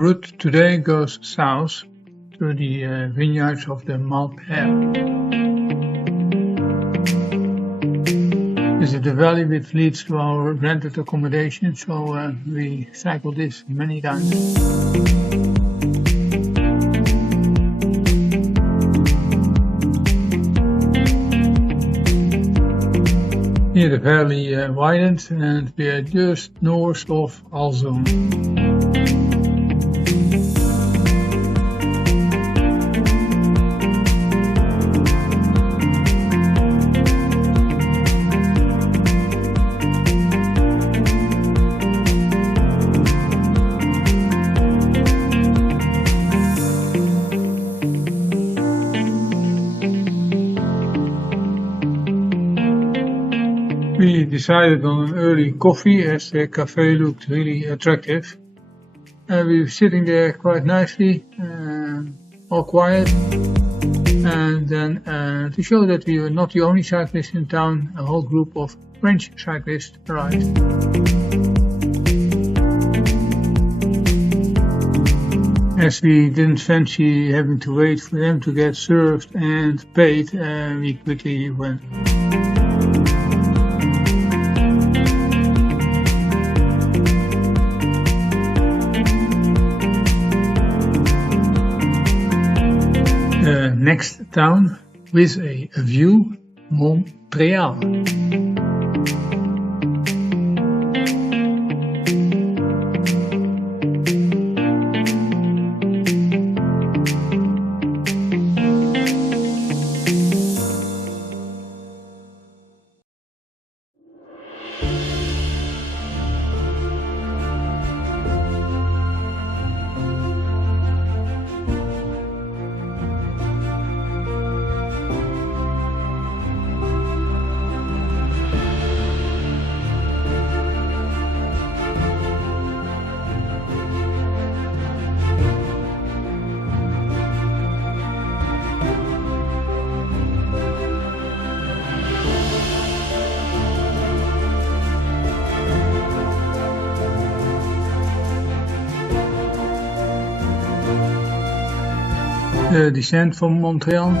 route today goes south through the vineyards of the Malepere. This is the valley which leads to our rented accommodation, so we cycled this many times. Here the valley widens and we are just north of Arxtham. We decided on an early coffee as the cafe looked really attractive. We were sitting there quite nicely, all quiet. And then to show that we were not the only cyclists in town, a whole group of French cyclists arrived. As we didn't fancy having to wait for them to get served and paid, we quickly went. Next town with a view, Montreal. The descent from Montreal.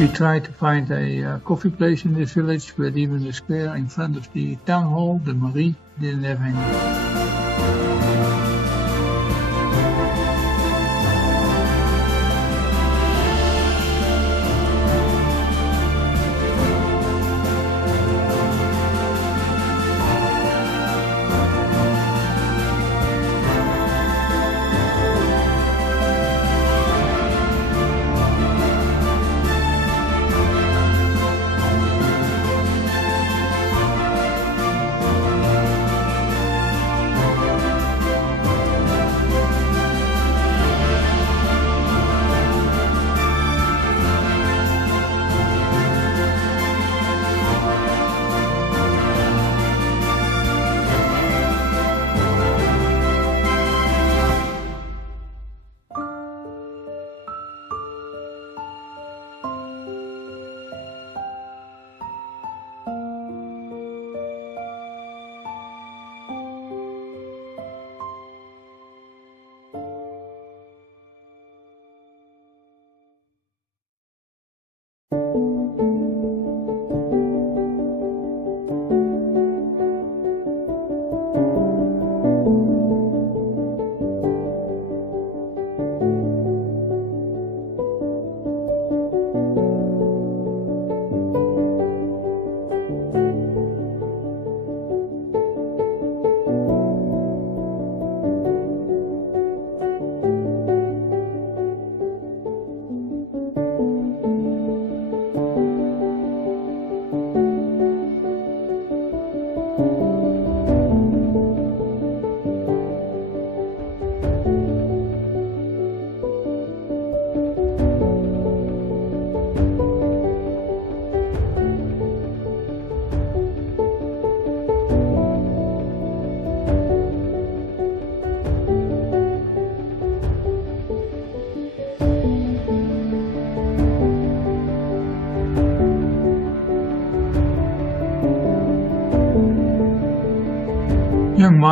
We tried to find a coffee place in this village, but even the square in front of the town hall, the Marie, didn't have any.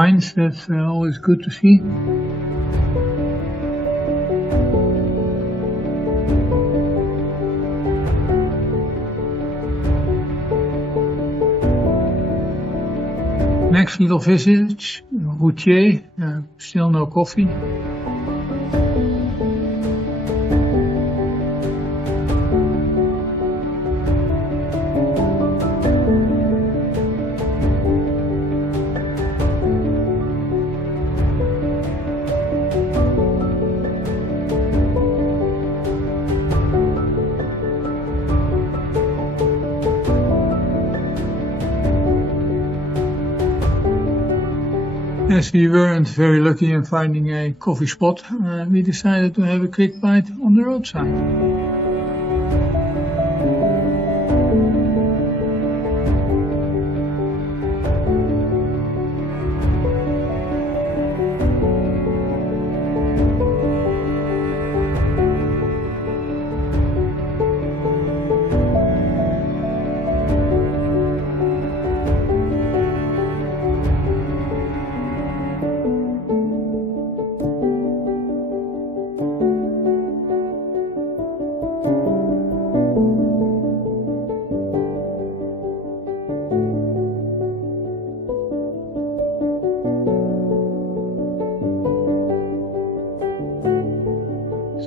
vines, that's always good to see. Next little visit, Roetgen, still no coffee. As we weren't very lucky in finding a coffee spot, we decided to have a quick bite on the roadside.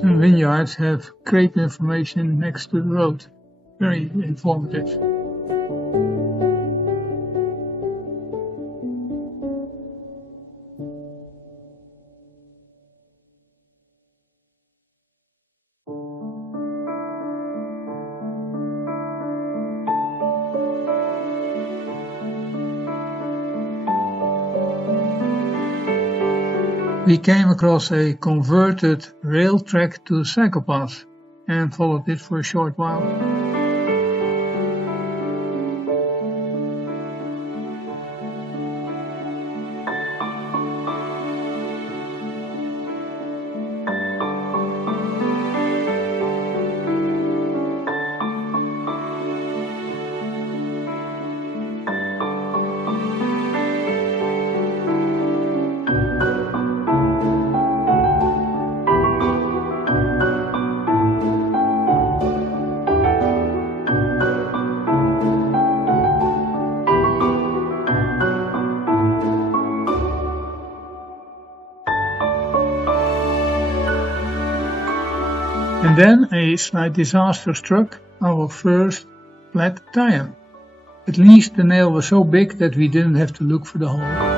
Some vineyards have great information next to the road. Very informative. We came across a converted rail track to cycle path and followed it for a short while. And then a slight disaster struck, our first flat tire. At least the nail was so big that we didn't have to look for the hole.